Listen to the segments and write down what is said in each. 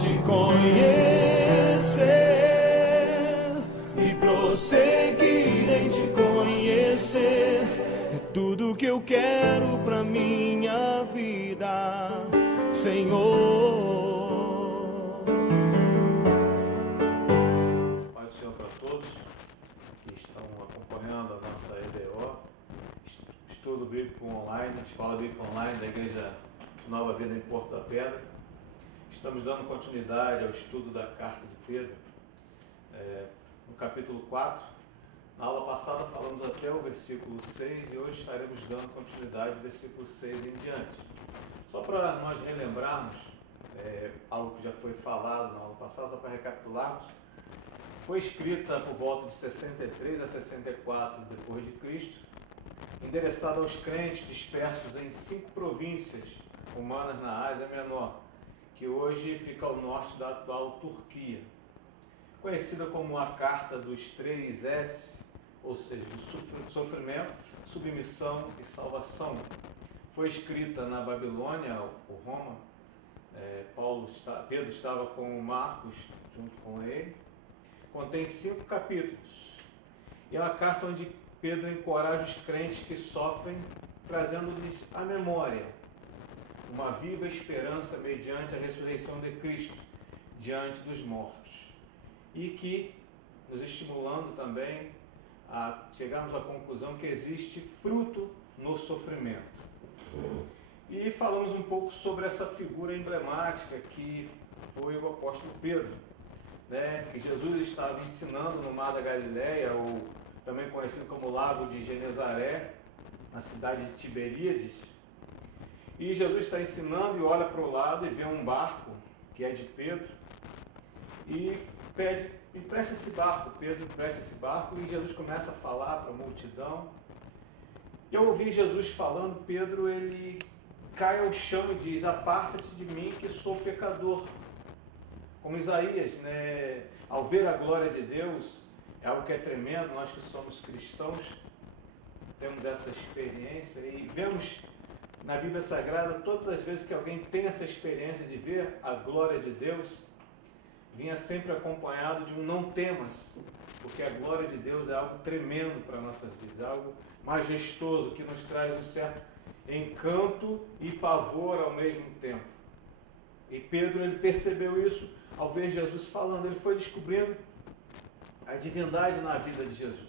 te conhecer e prosseguir em te conhecer. É tudo que eu quero pra minha vida, Senhor. Pai do Senhor para todos que estão acompanhando a nossa EBO, Estudo Bíblico Online, Escola Bíblica Online da Igreja Nova Vida em Porto da Pedra. Estamos dando continuidade ao estudo da Carta de Pedro, no capítulo 4. Na aula passada falamos até o versículo 6 e hoje estaremos dando continuidade do versículo 6 em diante. Só para nós relembrarmos algo que já foi falado na aula passada, só para recapitularmos, foi escrita por volta de 63 a 64 depois de Cristo, endereçada aos crentes dispersos em 5 províncias romanas na Ásia Menor, que hoje fica ao norte da atual Turquia. Conhecida como a Carta dos 3 S, ou seja, do sofrimento, submissão e salvação. Foi escrita na Babilônia, ou Roma. Pedro estava com Marcos junto com ele. Contém 5 capítulos. E é uma carta onde Pedro encoraja os crentes que sofrem, trazendo-lhes à memória uma viva esperança mediante a ressurreição de Cristo diante dos mortos. E que nos estimulando também a chegarmos à conclusão que existe fruto no sofrimento. E falamos um pouco sobre essa figura emblemática que foi o apóstolo Pedro, que Jesus estava ensinando no Mar da Galileia, ou também conhecido como Lago de Genezaré, na cidade de Tiberíades. E Jesus está ensinando e olha para o lado e vê um barco, que é de Pedro, e pede, empresta esse barco. Pedro empresta esse barco e Jesus começa a falar para a multidão. E ao ouvir Jesus falando, Pedro ele cai ao chão e diz: aparta-te de mim que sou pecador. Como Isaías, ao ver a glória de Deus, é algo que é tremendo. Nós que somos cristãos temos essa experiência e vemos na Bíblia Sagrada, todas as vezes que alguém tem essa experiência de ver a glória de Deus, vinha sempre acompanhado de um não temas, porque a glória de Deus é algo tremendo para nossas vidas, algo majestoso que nos traz um certo encanto e pavor ao mesmo tempo. E Pedro ele percebeu isso ao ver Jesus falando, ele foi descobrindo a divindade na vida de Jesus.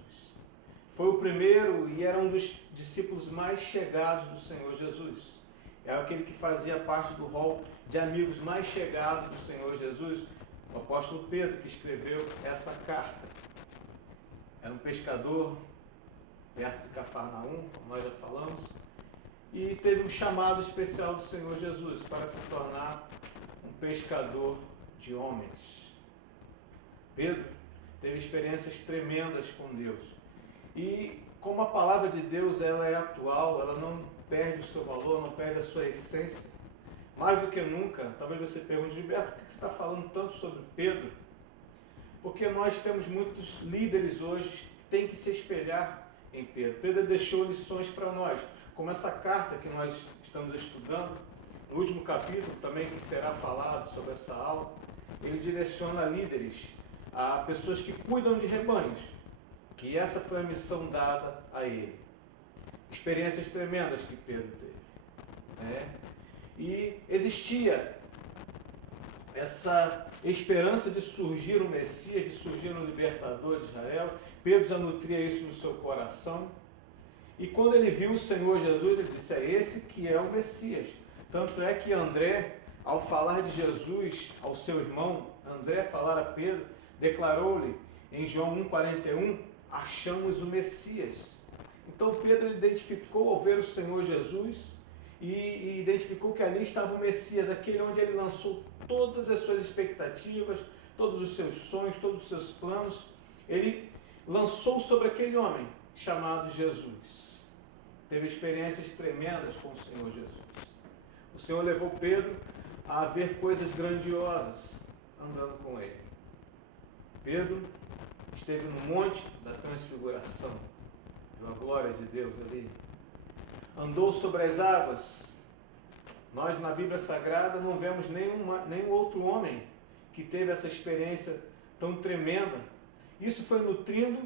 Foi o primeiro e era um dos discípulos mais chegados do Senhor Jesus. É aquele que fazia parte do rol de amigos mais chegados do Senhor Jesus, o apóstolo Pedro, que escreveu essa carta. Era um pescador perto de Cafarnaum, como nós já falamos, e teve um chamado especial do Senhor Jesus para se tornar um pescador de homens. Pedro teve experiências tremendas com Deus. E como a palavra de Deus ela é atual, ela não perde o seu valor, não perde a sua essência. Mais do que nunca, talvez você pergunte: Gilberto, por que você está falando tanto sobre Pedro? Porque nós temos muitos líderes hoje que têm que se espelhar em Pedro. Pedro deixou lições para nós, como essa carta que nós estamos estudando, no último capítulo também que será falado sobre essa aula, ele direciona líderes, a pessoas que cuidam de rebanhos, que essa foi a missão dada a ele. Experiências tremendas que Pedro teve. E existia essa esperança de surgir o Messias, de surgir o libertador de Israel. Pedro já nutria isso no seu coração. E quando ele viu o Senhor Jesus, ele disse: é esse que é o Messias. Tanto é que André, ao falar de Jesus ao seu irmão, André falar a Pedro, declarou-lhe em João 1,41, achamos o Messias. Então Pedro identificou ao ver o Senhor Jesus e identificou que ali estava o Messias, aquele onde ele lançou todas as suas expectativas, todos os seus sonhos, todos os seus planos, ele lançou sobre aquele homem chamado Jesus. Teve experiências tremendas com o Senhor Jesus. O Senhor levou Pedro a ver coisas grandiosas andando com ele. Pedro esteve no Monte da Transfiguração, viu a glória de Deus ali. Andou sobre as águas. Nós na Bíblia Sagrada não vemos nenhum outro homem que teve essa experiência tão tremenda. Isso foi nutrindo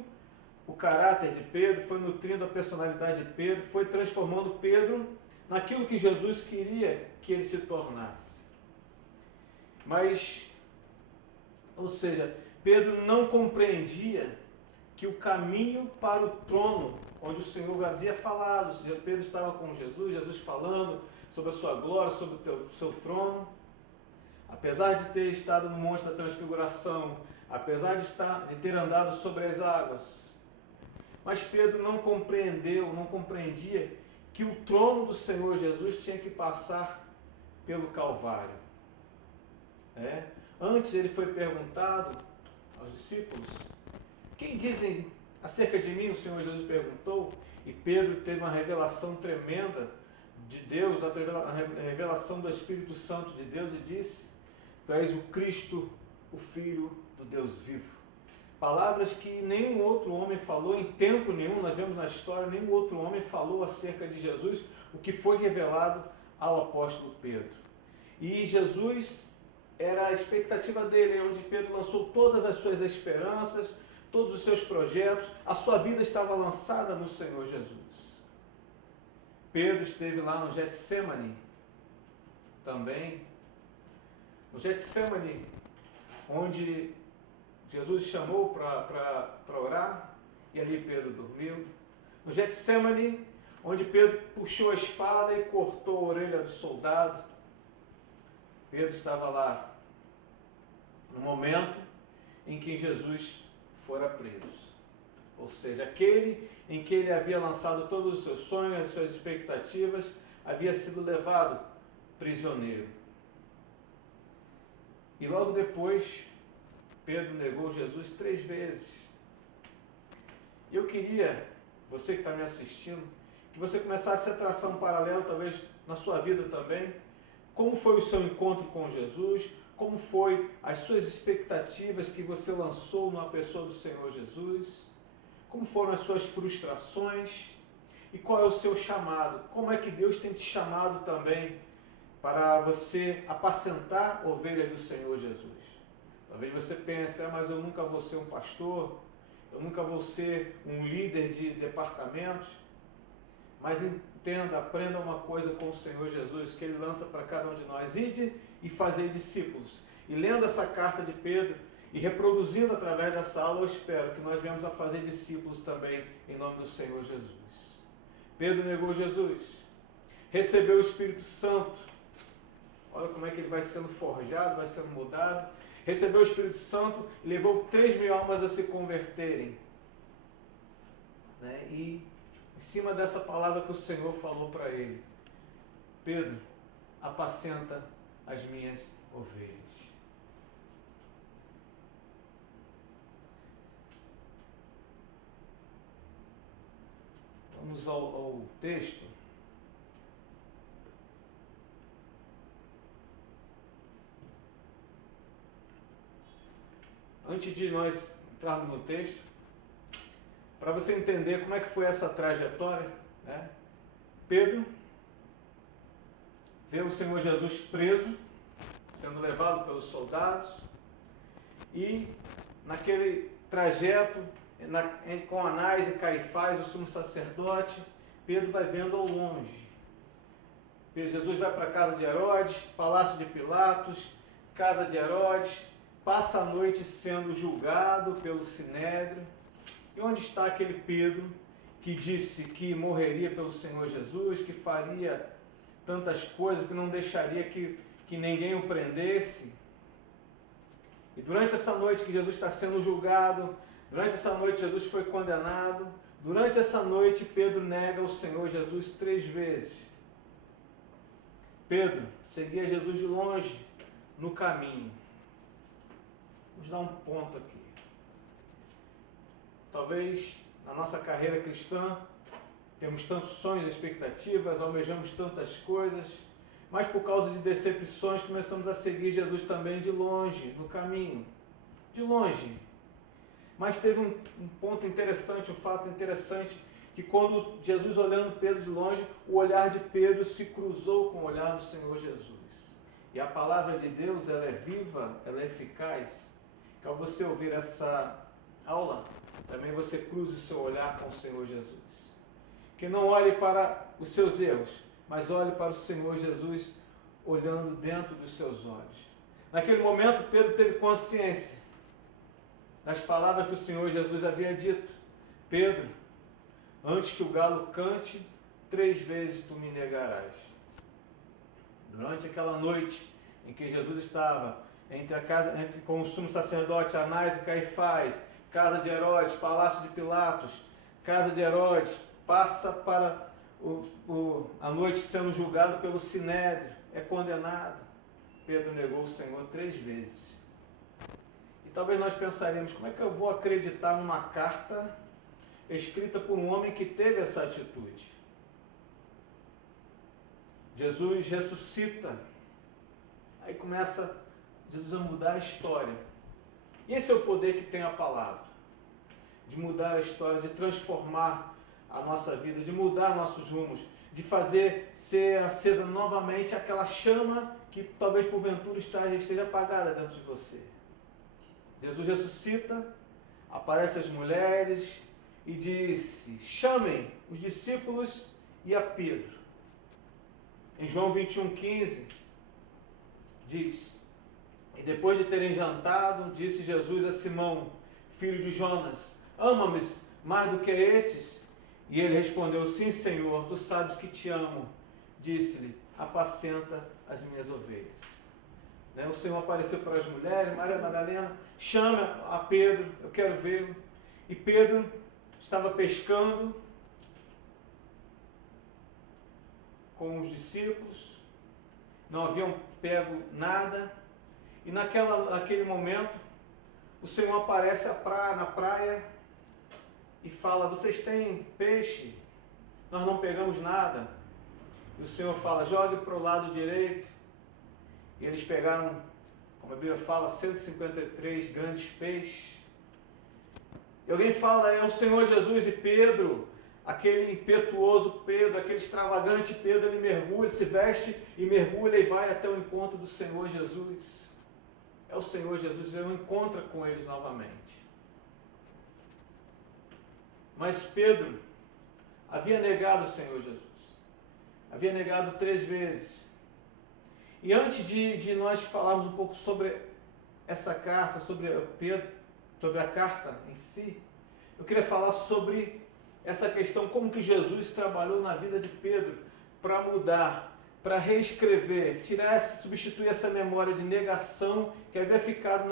o caráter de Pedro, foi nutrindo a personalidade de Pedro, foi transformando Pedro naquilo que Jesus queria que ele se tornasse. Mas, ou seja, Pedro não compreendia que o caminho para o trono, onde o Senhor havia falado, Pedro estava com Jesus falando sobre a sua glória, sobre o seu trono, apesar de ter estado no Monte da Transfiguração, apesar de ter andado sobre as águas, mas Pedro não compreendia que o trono do Senhor Jesus tinha que passar pelo Calvário. Antes ele foi perguntado aos discípulos: quem dizem acerca de mim? O Senhor Jesus perguntou, e Pedro teve uma revelação tremenda de Deus, a revelação do Espírito Santo de Deus, e disse: tu és o Cristo, o Filho do Deus vivo. Palavras que nenhum outro homem falou em tempo nenhum, nós vemos na história, nenhum outro homem falou acerca de Jesus, o que foi revelado ao apóstolo Pedro. E Jesus era a expectativa dele, onde Pedro lançou todas as suas esperanças, todos os seus projetos, a sua vida estava lançada no Senhor Jesus. Pedro esteve lá no Getsemane também, no Getsemane, onde Jesus chamou para orar, e ali Pedro dormiu. No Getsemane, onde Pedro puxou a espada e cortou a orelha do soldado. Pedro estava lá no momento em que Jesus fora preso. Ou seja, aquele em que ele havia lançado todos os seus sonhos, as suas expectativas, havia sido levado prisioneiro. E logo depois, Pedro negou Jesus 3 vezes. E eu queria, você que está me assistindo, que você começasse a traçar um paralelo, talvez na sua vida também. Como foi o seu encontro com Jesus? Como foi as suas expectativas que você lançou numa pessoa do Senhor Jesus? Como foram as suas frustrações? E qual é o seu chamado? Como é que Deus tem te chamado também para você apacentar ovelhas do Senhor Jesus? Talvez você pense: mas eu nunca vou ser um pastor, eu nunca vou ser um líder de departamentos. Mas entenda, aprenda uma coisa com o Senhor Jesus, que Ele lança para cada um de nós: ide e fazei discípulos. E lendo essa carta de Pedro e reproduzindo através dessa aula, eu espero que nós venhamos a fazer discípulos também, em nome do Senhor Jesus. Pedro negou Jesus, recebeu o Espírito Santo. Olha como é que ele vai sendo forjado, vai sendo mudado. Recebeu o Espírito Santo e levou 3.000 almas a se converterem. E em cima dessa palavra que o Senhor falou para ele: Pedro, apacenta as minhas ovelhas. Vamos ao texto. Antes de nós entrarmos no texto, para você entender como é que foi essa trajetória, Pedro vê o Senhor Jesus preso, sendo levado pelos soldados, e naquele trajeto, com Anás e Caifás, o sumo sacerdote, Pedro vai vendo ao longe. Jesus vai para a casa de Herodes, palácio de Pilatos, casa de Herodes, passa a noite sendo julgado pelo Sinédrio. E onde está aquele Pedro que disse que morreria pelo Senhor Jesus, que faria tantas coisas, que não deixaria que ninguém o prendesse? E durante essa noite que Jesus está sendo julgado, durante essa noite Jesus foi condenado, durante essa noite Pedro nega o Senhor Jesus 3 vezes. Pedro seguia Jesus de longe no caminho. Vamos dar um ponto aqui. Talvez na nossa carreira cristã temos tantos sonhos, expectativas, almejamos tantas coisas, mas por causa de decepções começamos a seguir Jesus também de longe, no caminho. De longe. Mas teve um ponto interessante, um fato interessante, que quando Jesus, olhando Pedro de longe, o olhar de Pedro se cruzou com o olhar do Senhor Jesus. E a palavra de Deus, ela é viva, ela é eficaz. Que ao você ouvir essa aula, também você cruze o seu olhar com o Senhor Jesus. Que não olhe para os seus erros, mas olhe para o Senhor Jesus olhando dentro dos seus olhos. Naquele momento, Pedro teve consciência das palavras que o Senhor Jesus havia dito. Pedro, antes que o galo cante, 3 vezes tu me negarás. Durante aquela noite em que Jesus estava com o sumo sacerdote Anás e Caifás, casa de Herodes, palácio de Pilatos, casa de Herodes, passa para a noite sendo julgado pelo Sinédrio, é condenado. Pedro negou o Senhor 3 vezes. E talvez nós pensaremos, como é que eu vou acreditar numa carta escrita por um homem que teve essa atitude? Jesus ressuscita, aí começa Jesus a mudar a história. E esse é o poder que tem a palavra, de mudar a história, de transformar a nossa vida, de mudar nossos rumos, de fazer ser acesa novamente aquela chama que talvez porventura esteja apagada dentro de você. Jesus ressuscita, aparece às mulheres e disse: chamem os discípulos e a Pedro. Em João 21,15 diz: e depois de terem jantado, disse Jesus a Simão, filho de Jonas: ama-me mais do que estes? E ele respondeu: sim, Senhor, tu sabes que te amo. Disse-lhe: apacenta as minhas ovelhas. O Senhor apareceu para as mulheres. Maria Madalena, chama a Pedro, eu quero vê-lo. E Pedro estava pescando com os discípulos, não haviam pego nada, e naquele momento o Senhor aparece na praia e fala: vocês têm peixe? Nós não pegamos nada. E o Senhor fala: jogue para o lado direito. E eles pegaram, como a Bíblia fala, 153 grandes peixes. E alguém fala: é o Senhor Jesus. E Pedro, aquele impetuoso Pedro, aquele extravagante Pedro, ele mergulha, se veste e mergulha e vai até o encontro do Senhor Jesus. É o Senhor Jesus, ele encontra com eles novamente. Mas Pedro havia negado o Senhor Jesus. Havia negado 3 vezes. E antes de nós falarmos um pouco sobre essa carta, sobre Pedro, sobre a carta em si, eu queria falar sobre essa questão, como que Jesus trabalhou na vida de Pedro para mudar, para reescrever, substituir essa memória de negação que havia ficado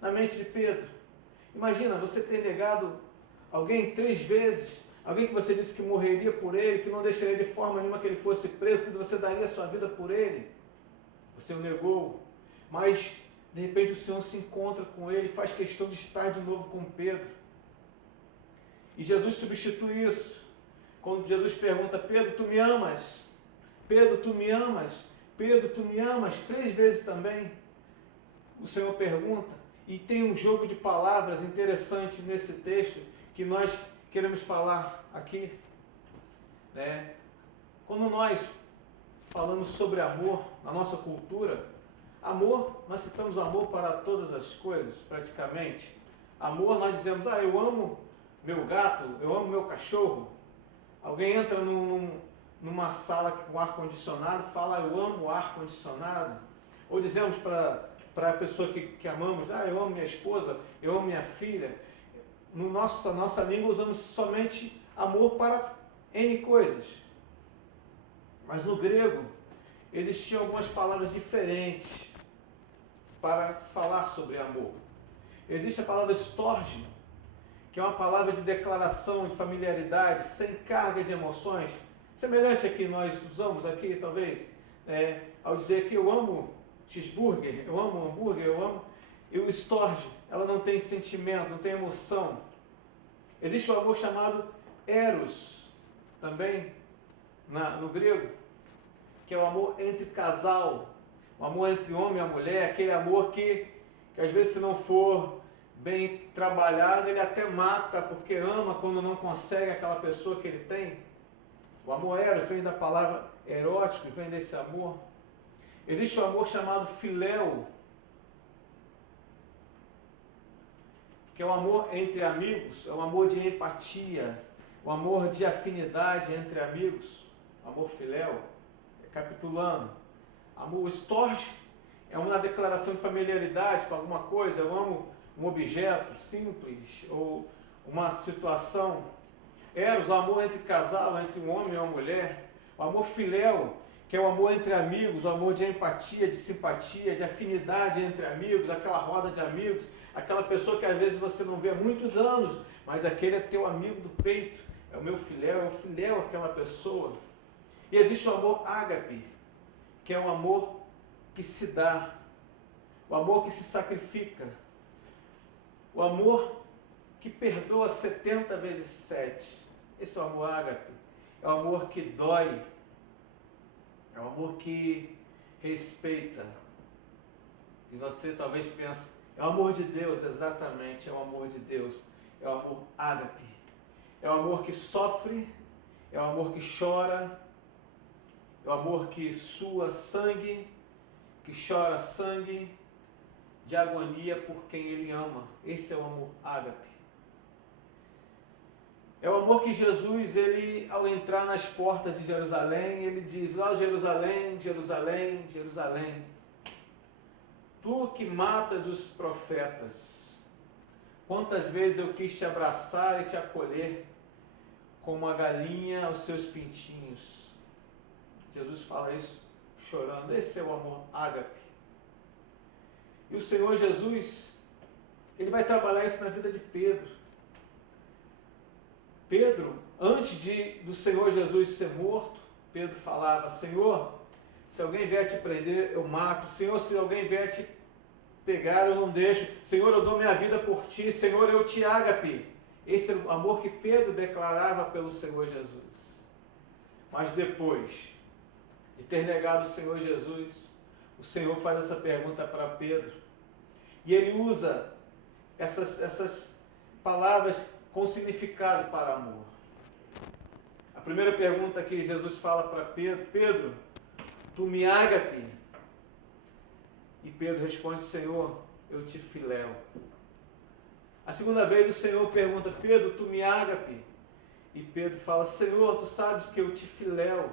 na mente de Pedro. Imagina, você ter negado alguém 3 vezes, alguém que você disse que morreria por ele, que não deixaria de forma nenhuma que ele fosse preso, que você daria a sua vida por ele. Você o negou, mas de repente o Senhor se encontra com ele, faz questão de estar de novo com Pedro. E Jesus substitui isso. Quando Jesus pergunta: Pedro, tu me amas? Pedro, tu me amas? Pedro, tu me amas? 3 vezes também. O Senhor pergunta, e tem um jogo de palavras interessante nesse texto que nós queremos falar aqui. Quando nós falamos sobre amor na nossa cultura, amor, nós citamos amor para todas as coisas, praticamente. Amor, nós dizemos: eu amo meu gato, eu amo meu cachorro. Alguém entra numa sala com ar-condicionado, fala: eu amo o ar-condicionado. Ou dizemos para a pessoa que amamos: eu amo minha esposa, eu amo minha filha. Na nossa língua usamos somente amor para N coisas. Mas no grego existiam algumas palavras diferentes para falar sobre amor. Existe a palavra storge, que é uma palavra de declaração, de familiaridade, sem carga de emoções, semelhante a que nós usamos aqui, talvez, ao dizer que eu amo cheeseburger, eu amo hambúrguer, eu amo. E o storge, ela não tem sentimento, não tem emoção. Existe um amor chamado eros, também no grego, que é o amor entre casal, o amor entre homem e mulher, aquele amor que às vezes, se não for bem trabalhado, ele até mata, porque ama quando não consegue aquela pessoa que ele tem. O amor eros vem da palavra erótico, vem desse amor. Existe um amor chamado filéu, que é o amor entre amigos, é o amor de empatia, o amor de afinidade entre amigos, o amor filéu, recapitulando. Amor storge é uma declaração de familiaridade com alguma coisa, eu amo um objeto simples ou uma situação. Eros, o amor entre casal, entre um homem e uma mulher. O amor filéu, que é o amor entre amigos, o amor de empatia, de simpatia, de afinidade entre amigos, aquela roda de amigos, aquela pessoa que às vezes você não vê há muitos anos, mas aquele é teu amigo do peito, é o meu filéu, é o filéu aquela pessoa. E existe o amor ágape, que é o amor que se dá, o amor que se sacrifica, o amor que perdoa 70 vezes 7. Esse é o amor ágape, é o amor que dói, é o amor que respeita. E você talvez pense, é o amor de Deus, exatamente, é o amor de Deus, é o amor ágape, é o amor que sofre, é o amor que chora, é o amor que sua sangue, que chora sangue de agonia por quem ele ama. Esse é o amor ágape. É o amor que Jesus, ele, ao entrar nas portas de Jerusalém, ele diz, ó Jerusalém, Jerusalém, Jerusalém, tu que matas os profetas, quantas vezes eu quis te abraçar e te acolher, como a galinha aos seus pintinhos. Jesus fala isso chorando. Esse é o amor ágape. E o Senhor Jesus, ele vai trabalhar isso na vida de Pedro. Pedro, antes do Senhor Jesus ser morto, Pedro falava, Senhor, se alguém vier te prender, eu mato. Senhor, se alguém vier te pegar, eu não deixo. Senhor, eu dou minha vida por ti. Senhor, eu te ágape. Esse é o amor que Pedro declarava pelo Senhor Jesus. Mas depois de ter negado o Senhor Jesus, o Senhor faz essa pergunta para Pedro. E ele usa essas palavras com significado para amor. A primeira pergunta que Jesus fala para Pedro, Pedro, tu me ágape? E Pedro responde, Senhor, eu te filéu. A segunda vez o Senhor pergunta, Pedro, tu me ágape? E Pedro fala, Senhor, tu sabes que eu te filéu.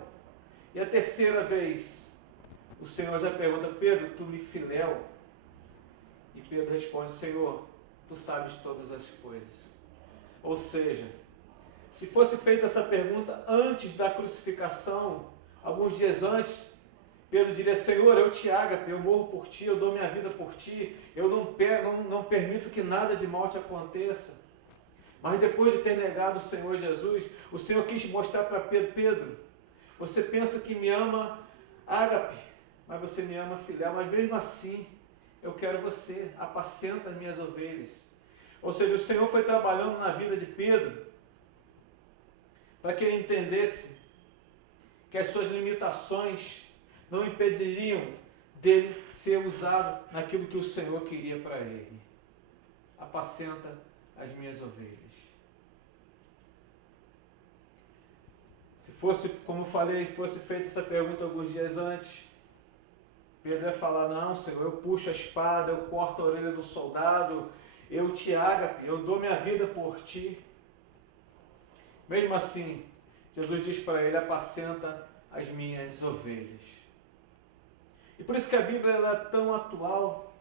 E a terceira vez, o Senhor já pergunta, Pedro, tu me filéu? E Pedro responde, Senhor, tu sabes todas as coisas. Ou seja, se fosse feita essa pergunta antes da crucificação, alguns dias antes, Pedro diria, Senhor, eu te ágape, eu morro por ti, eu dou minha vida por ti, eu não permito que nada de mal te aconteça. Mas depois de ter negado o Senhor Jesus, o Senhor quis mostrar para Pedro, Pedro, você pensa que me ama ágape, mas você me ama filéu, mas mesmo assim, eu quero você, apacenta as minhas ovelhas. Ou seja, o Senhor foi trabalhando na vida de Pedro para que ele entendesse que as suas limitações não impediriam dele ser usado naquilo que o Senhor queria para ele. Apacenta as minhas ovelhas. Se fosse, como eu falei, fosse feita essa pergunta alguns dias antes, Pedro ia falar, não, Senhor, eu puxo a espada, eu corto a orelha do soldado, eu te ágape, eu dou minha vida por ti. Mesmo assim, Jesus diz para ele, apacenta as minhas ovelhas. E por isso que a Bíblia ela é tão atual.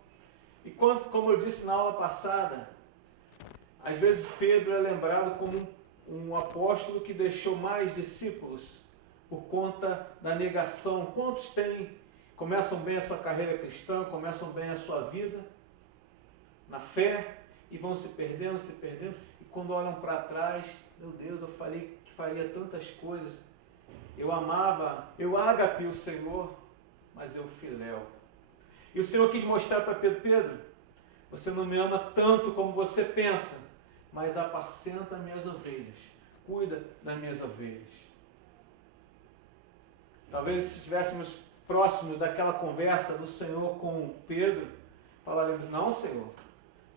E como eu disse na aula passada, às vezes Pedro é lembrado como um apóstolo que deixou mais discípulos por conta da negação. Quantos começam bem a sua carreira cristã, começam bem a sua vida na fé e vão se perdendo, e quando olham para trás, meu Deus, eu falei que faria tantas coisas, eu amava, eu ágape o Senhor, mas eu filéu. E o Senhor quis mostrar para Pedro, Pedro, você não me ama tanto como você pensa, mas apacenta as minhas ovelhas, cuida das minhas ovelhas. Talvez se estivéssemos próximos daquela conversa do Senhor com Pedro, falaremos, não, Senhor,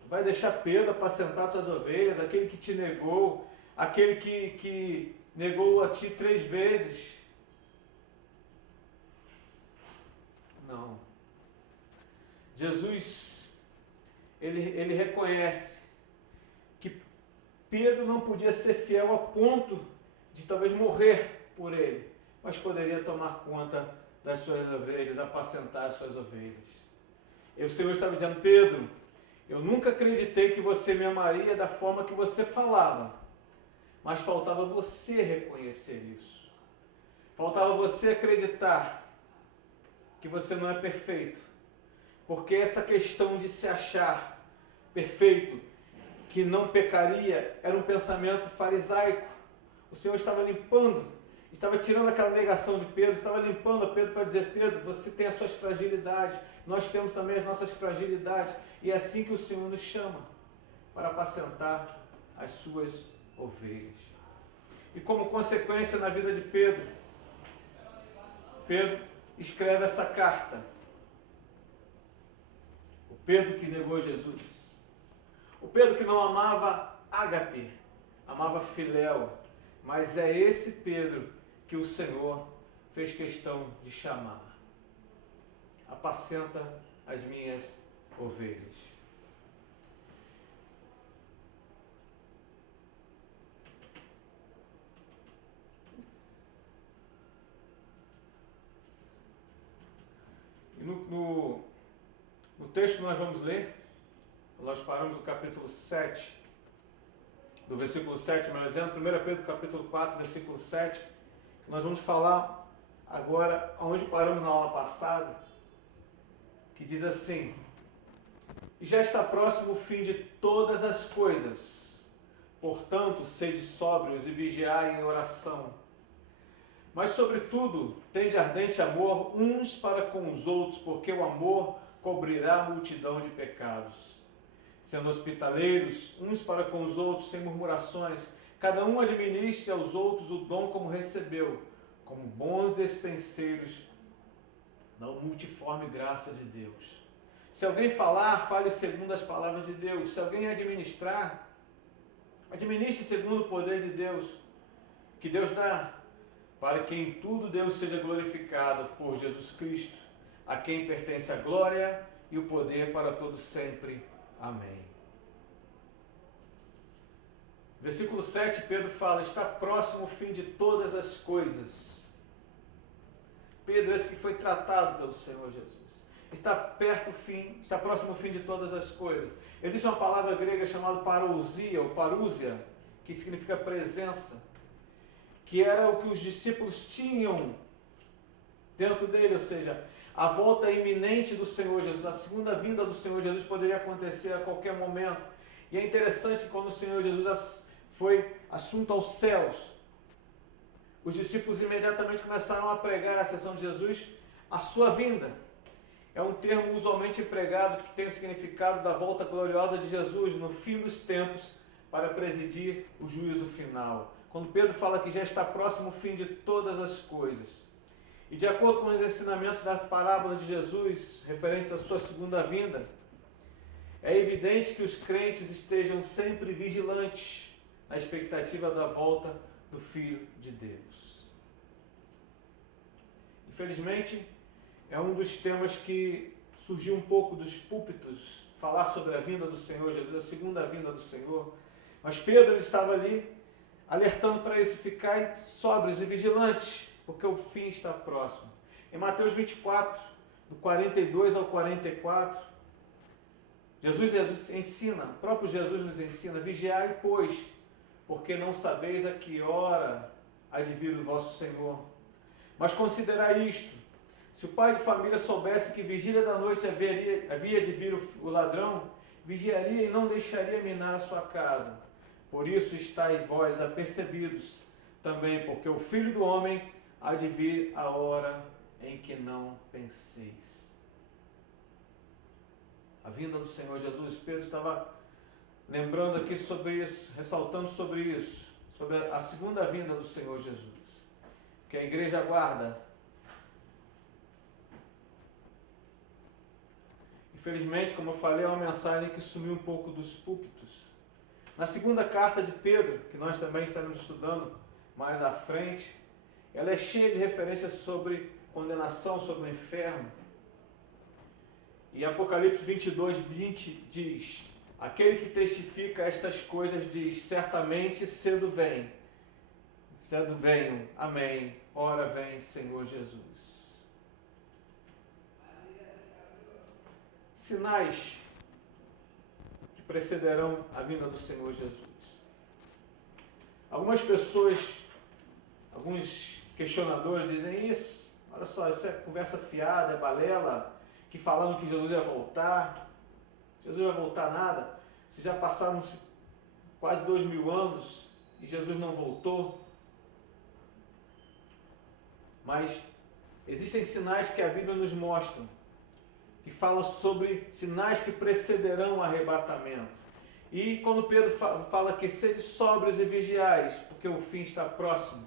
tu vai deixar Pedro apacentar tuas ovelhas, aquele que te negou, aquele que negou a ti 3 vezes. Não. Jesus, ele reconhece que Pedro não podia ser fiel a ponto de talvez morrer por ele, mas poderia tomar conta das suas ovelhas, apacentar as suas ovelhas. E o Senhor estava dizendo: Pedro, eu nunca acreditei que você me amaria da forma que você falava, mas faltava você reconhecer isso. Faltava você acreditar que você não é perfeito, porque essa questão de se achar perfeito, que não pecaria, era um pensamento farisaico. O Senhor estava limpando, estava tirando aquela negação de Pedro, estava limpando a Pedro para dizer: Pedro, você tem as suas fragilidades, nós temos também as nossas fragilidades, e é assim que o Senhor nos chama, para apacentar as suas ovelhas. E como consequência na vida de Pedro, Pedro escreve essa carta. O Pedro que negou Jesus. O Pedro que não amava ágape, amava filéu. Mas é esse Pedro que o Senhor fez questão de chamar. Apacenta as minhas ovelhas. E no texto que nós vamos ler, nós paramos no capítulo 7, do versículo 7, melhor dizendo, 1 Pedro capítulo 4, versículo 7, nós vamos falar agora onde paramos na aula passada, que diz assim: e já está próximo o fim de todas as coisas, portanto, sede sóbrios e vigiai em oração. Mas, sobretudo, tende ardente amor uns para com os outros, porque o amor cobrirá a multidão de pecados. Sendo hospitaleiros uns para com os outros, sem murmurações, cada um administre aos outros o dom como recebeu, como bons despenseiros da multiforme graça de Deus. Se alguém falar, fale segundo as palavras de Deus. Se alguém administrar, administre segundo o poder de Deus, que Deus dá, para que em tudo Deus seja glorificado por Jesus Cristo, a quem pertence a glória e o poder para todos sempre. Amém. Versículo 7, Pedro fala: está próximo o fim de todas as coisas. Pedro, esse que foi tratado pelo Senhor Jesus. Está perto o fim, está próximo o fim de todas as coisas. Existe uma palavra grega chamada parousia, ou parúsia, que significa presença, que era o que os discípulos tinham dentro dele, ou seja, a volta iminente do Senhor Jesus, a segunda vinda do Senhor Jesus poderia acontecer a qualquer momento. E é interessante que quando o Senhor Jesus foi assunto aos céus, os discípulos imediatamente começaram a pregar a ascensão de Jesus, a sua vinda. É um termo usualmente empregado que tem o significado da volta gloriosa de Jesus no fim dos tempos para presidir o juízo final. Quando Pedro fala que já está próximo o fim de todas as coisas. E de acordo com os ensinamentos da parábola de Jesus, referentes à sua segunda vinda, é evidente que os crentes estejam sempre vigilantes na expectativa da volta do Filho de Deus. Infelizmente, é um dos temas que surgiu um pouco dos púlpitos, falar sobre a vinda do Senhor Jesus, a segunda vinda do Senhor. Mas Pedro ele estava ali alertando para isso: ficai sóbrios e vigilantes, porque o fim está próximo. Em Mateus 24, do 42 ao 44, Jesus ensina, o próprio Jesus nos ensina: vigiai, pois, porque não sabeis a que hora há de vir o vosso Senhor. Mas considerai isto: se o pai de família soubesse que vigília da noite havia de vir o ladrão, vigiaria e não deixaria minar a sua casa. Por isso estáis vós apercebidos também, porque o Filho do Homem há de vir a hora em que não penseis. A vinda do Senhor Jesus, Pedro estava lembrando aqui sobre isso, ressaltando sobre isso, sobre a segunda vinda do Senhor Jesus, que a igreja aguarda. Infelizmente, como eu falei, é uma mensagem que sumiu um pouco dos púlpitos. Na segunda carta de Pedro, que nós também estamos estudando mais à frente, ela é cheia de referências sobre condenação, sobre o inferno. E Apocalipse 22, 20 diz: aquele que testifica estas coisas diz, certamente cedo venho, amém, ora vem Senhor Jesus. Sinais que precederão a vinda do Senhor Jesus. Algumas pessoas, alguns questionadores dizem isso, olha só, isso é conversa fiada, é balela, que falando que Jesus ia voltar. Jesus vai voltar nada. Se já passaram quase 2000 anos e Jesus não voltou. Mas existem sinais que a Bíblia nos mostra, que falam sobre sinais que precederão o arrebatamento. E quando Pedro fala que sede sóbrios e vigiais, porque o fim está próximo.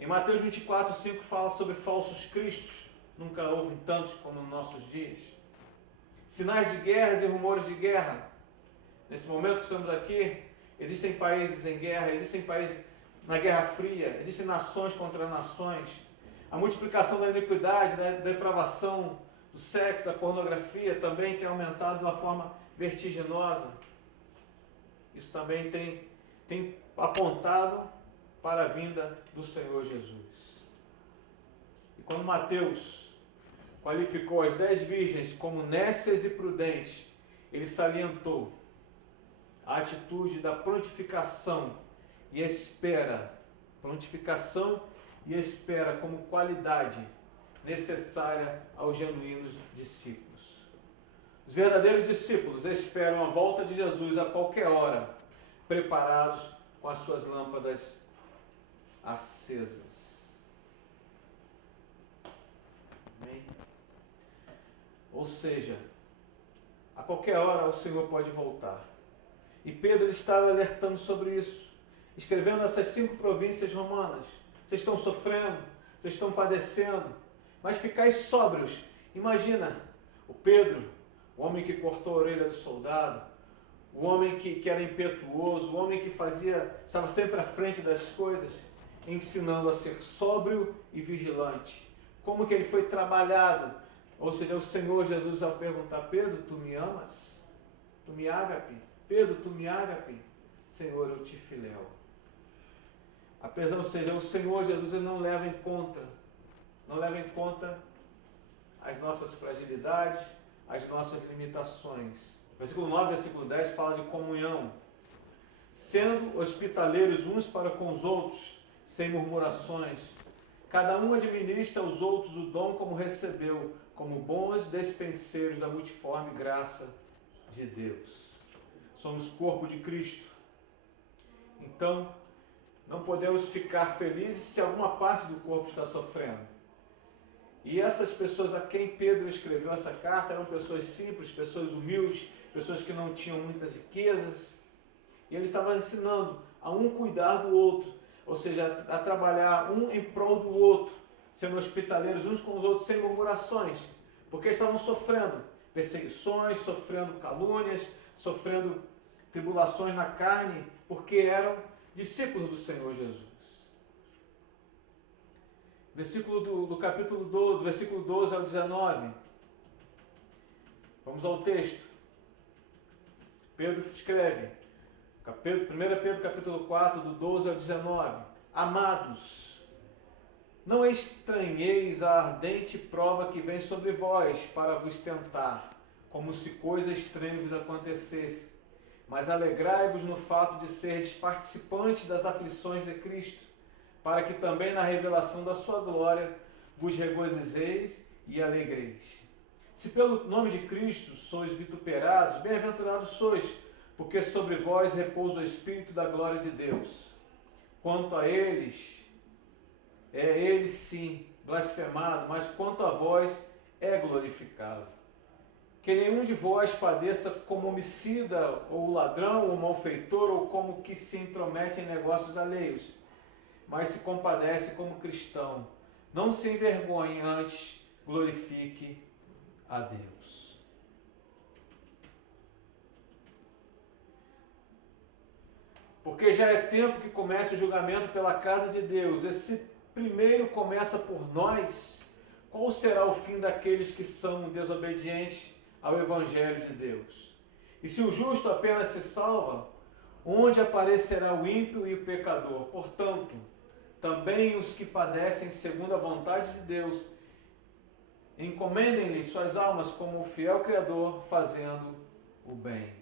Em Mateus 24, 5 fala sobre falsos cristos, nunca houve tantos como nos nossos dias. Sinais de guerras e rumores de guerra. Nesse momento que estamos aqui, existem países em guerra, existem países na Guerra Fria, existem nações contra nações. A multiplicação da iniquidade, da depravação, do sexo, da pornografia também tem aumentado de uma forma vertiginosa. Isso também tem apontado para a vinda do Senhor Jesus. E quando Mateus qualificou as 10 virgens como nécias e prudentes, ele salientou a atitude da prontificação e espera. Prontificação e espera como qualidade necessária aos genuínos discípulos. Os verdadeiros discípulos esperam a volta de Jesus a qualquer hora, preparados com as suas lâmpadas acesas. Amém? Ou seja, a qualquer hora o Senhor pode voltar. E Pedro está alertando sobre isso, escrevendo essas 5 províncias romanas. Vocês estão sofrendo, vocês estão padecendo, mas ficais sóbrios. Imagina o Pedro, o homem que cortou a orelha do soldado, o homem que era impetuoso, o homem que estava sempre à frente das coisas, ensinando a ser sóbrio e vigilante. Como que ele foi trabalhado? Ou seja, o Senhor Jesus, ao perguntar: Pedro, tu me amas? Tu me ágape? Pedro, tu me ágape? Senhor, eu te filéu. Apesar, ou seja, o Senhor Jesus ele não leva em conta as nossas fragilidades, as nossas limitações. Versículo 9, versículo 10 fala de comunhão. Sendo hospitaleiros uns para com os outros, sem murmurações. Cada um administra aos outros o dom como recebeu, como bons despenseiros da multiforme graça de Deus. Somos corpo de Cristo. Então, não podemos ficar felizes se alguma parte do corpo está sofrendo. E essas pessoas a quem Pedro escreveu essa carta eram pessoas simples, pessoas humildes, pessoas que não tinham muitas riquezas. E ele estava ensinando a um cuidar do outro, ou seja, a trabalhar um em prol do outro, sendo hospitaleiros uns com os outros, sem murmurações, porque estavam sofrendo perseguições, sofrendo calúnias, sofrendo tribulações na carne, porque eram discípulos do Senhor Jesus. Versículo do capítulo 12, do versículo 12 ao 19. Vamos ao texto. Pedro escreve, 1 Pedro capítulo 4, do 12 ao 19. Amados, não estranheis a ardente prova que vem sobre vós para vos tentar, como se coisa estranha vos acontecesse. Mas alegrai-vos no fato de serdes participantes das aflições de Cristo, para que também na revelação da sua glória vos regozijeis e alegreis. Se pelo nome de Cristo sois vituperados, bem-aventurados sois, porque sobre vós repousa o Espírito da glória de Deus. Quanto a eles, é ele sim blasfemado, mas quanto a vós é glorificado. Que nenhum de vós padeça como homicida, ou ladrão, ou malfeitor, ou como que se intromete em negócios alheios, mas se compadece como cristão. Não se envergonhe, antes glorifique a Deus. Porque já é tempo que comece o julgamento pela casa de Deus. Esse primeiro começa por nós, qual será o fim daqueles que são desobedientes ao Evangelho de Deus? E se o justo apenas se salva, onde aparecerá o ímpio e o pecador? Portanto, também os que padecem segundo a vontade de Deus, encomendem-lhe suas almas como o fiel Criador, fazendo o bem.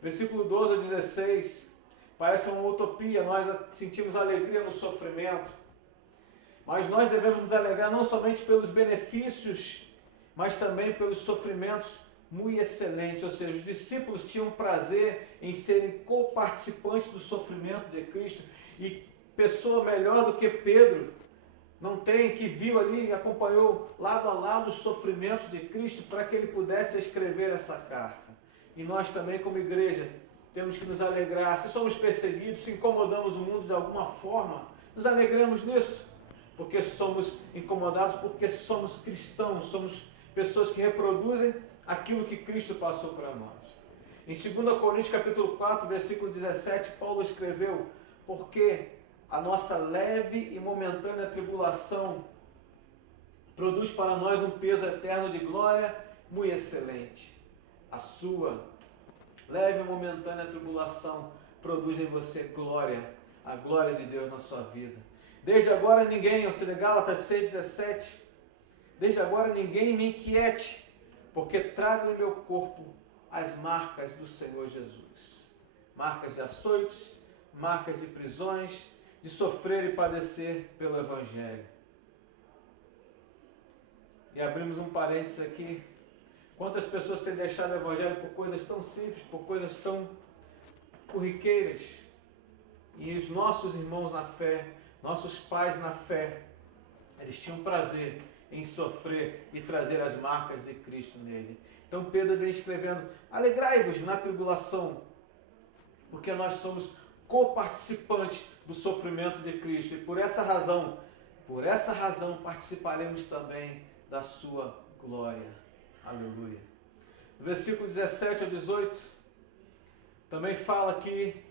Versículo 12 a 16, parece uma utopia, nós sentimos alegria no sofrimento, mas nós devemos nos alegrar não somente pelos benefícios, mas também pelos sofrimentos muito excelentes, ou seja, os discípulos tinham prazer em serem coparticipantes do sofrimento de Cristo, e pessoa melhor do que Pedro não tem, que viu ali e acompanhou lado a lado os sofrimentos de Cristo para que ele pudesse escrever essa carta. E nós também, como igreja, temos que nos alegrar. Se somos perseguidos, se incomodamos o mundo de alguma forma, nos alegremos nisso, porque somos incomodados, porque somos cristãos, somos pessoas que reproduzem aquilo que Cristo passou para nós. Em 2 Coríntios capítulo 4, versículo 17, Paulo escreveu: porque a nossa leve e momentânea tribulação produz para nós um peso eterno de glória muito excelente. A sua leve e momentânea tribulação produz em você glória, a glória de Deus na sua vida. Desde agora ninguém, ou seja, Gálatas 6,17, desde agora ninguém me inquiete, porque trago em meu corpo as marcas do Senhor Jesus. Marcas de açoites, marcas de prisões, de sofrer e padecer pelo Evangelho. E abrimos um parênteses aqui. Quantas pessoas têm deixado o Evangelho por coisas tão simples, por coisas tão corriqueiras. E os nossos irmãos na fé, nossos pais na fé, eles tinham prazer em sofrer e trazer as marcas de Cristo nele. Então Pedro vem escrevendo: alegrai-vos na tribulação, porque nós somos coparticipantes do sofrimento de Cristo, e por essa razão participaremos também da sua glória. Aleluia. No versículo 17 a 18, também fala que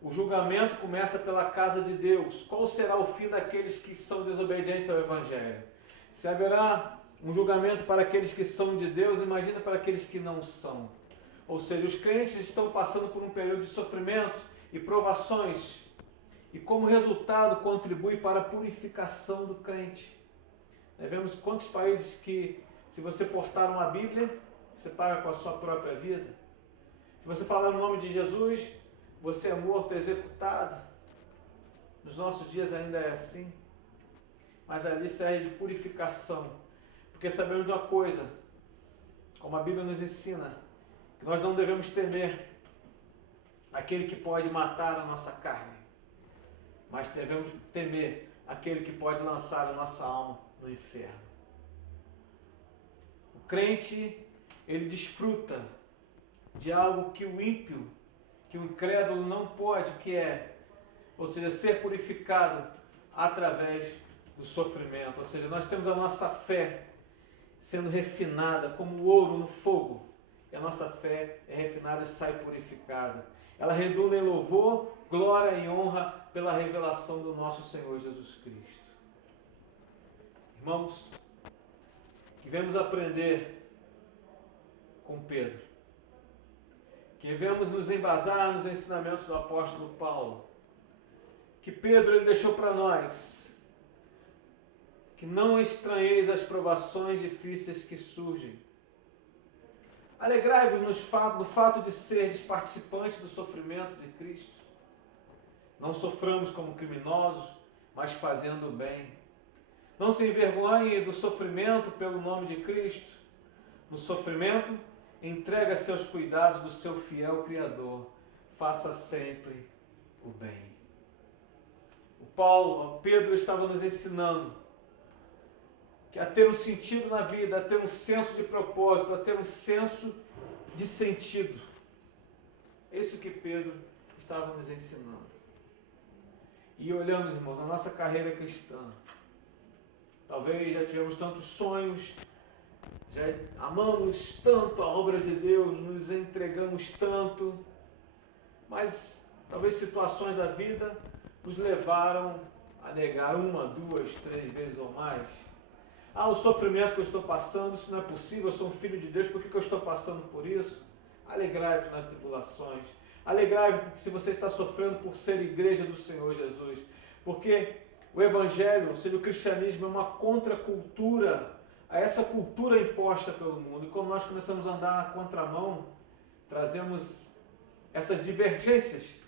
o julgamento começa pela casa de Deus. Qual será o fim daqueles que são desobedientes ao Evangelho? Se haverá um julgamento para aqueles que são de Deus, imagina para aqueles que não são. Ou seja, os crentes estão passando por um período de sofrimento e provações, e como resultado contribui para a purificação do crente. Vemos quantos países que, se você portar uma Bíblia, você paga com a sua própria vida. Se você falar no nome de Jesus, você é morto, executado. Nos nossos dias ainda é assim, mas ali serve de purificação, porque sabemos de uma coisa, como a Bíblia nos ensina, que nós não devemos temer aquele que pode matar a nossa carne, mas devemos temer aquele que pode lançar a nossa alma no inferno. O crente, ele desfruta de algo que o ímpio, que o incrédulo não pode, que é, ou seja, ser purificado através do sofrimento. Ou seja, nós temos a nossa fé sendo refinada como o ouro no fogo, e a nossa fé é refinada e sai purificada. Ela redunda em louvor, glória e honra pela revelação do nosso Senhor Jesus Cristo. Irmãos, que vemos aprender com Pedro, que vemos nos embasar nos ensinamentos do apóstolo Paulo, que Pedro ele deixou para nós, que não estranheis as provações difíceis que surgem. Alegrai-vos no fato de seres participantes do sofrimento de Cristo. Não soframos como criminosos, mas fazendo o bem. Não se envergonhe do sofrimento pelo nome de Cristo. No sofrimento, entrega-se aos cuidados do seu fiel Criador. Faça sempre o bem. Pedro estava nos ensinando que a ter um sentido na vida, a ter um senso de propósito, a ter um senso de sentido. É isso que Pedro estava nos ensinando. E olhamos, irmãos, na nossa carreira cristã, talvez já tivemos tantos sonhos, já amamos tanto a obra de Deus, nos entregamos tanto, mas talvez situações da vida nos levaram a negar uma, duas, três vezes ou mais. O sofrimento que eu estou passando, isso não é possível, eu sou um filho de Deus, por que eu estou passando por isso? Alegrai-vos nas tribulações. Alegrai-vos porque se você está sofrendo por ser igreja do Senhor Jesus. Porque o Evangelho, ou seja, o cristianismo é uma contracultura a essa cultura imposta pelo mundo. E quando nós começamos a andar na contramão, trazemos essas divergências.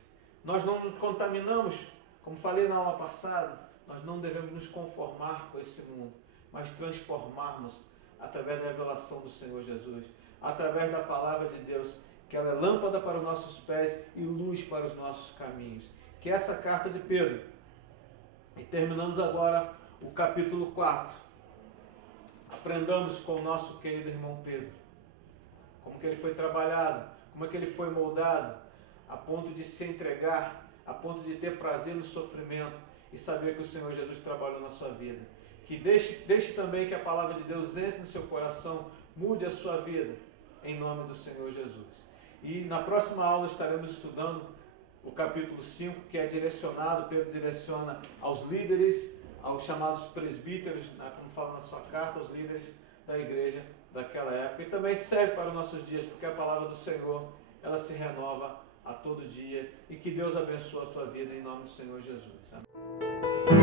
Nós não nos contaminamos, como falei na aula passada, nós não devemos nos conformar com esse mundo, mas transformarmos através da revelação do Senhor Jesus, através da palavra de Deus, que ela é lâmpada para os nossos pés e luz para os nossos caminhos. Que essa carta de Pedro. E terminamos agora o capítulo 4. Aprendamos com o nosso querido irmão Pedro, como que ele foi trabalhado, como é que ele foi moldado, a ponto de se entregar, a ponto de ter prazer no sofrimento e saber que o Senhor Jesus trabalhou na sua vida. Que deixe também que a palavra de Deus entre no seu coração, mude a sua vida, em nome do Senhor Jesus. E na próxima aula estaremos estudando o capítulo 5, que é direcionado, Pedro direciona aos líderes, aos chamados presbíteros, né, como fala na sua carta, aos líderes da igreja daquela época. E também serve para os nossos dias, porque a palavra do Senhor, ela se renova a todo dia. E que Deus abençoe a tua vida em nome do Senhor Jesus. Amém.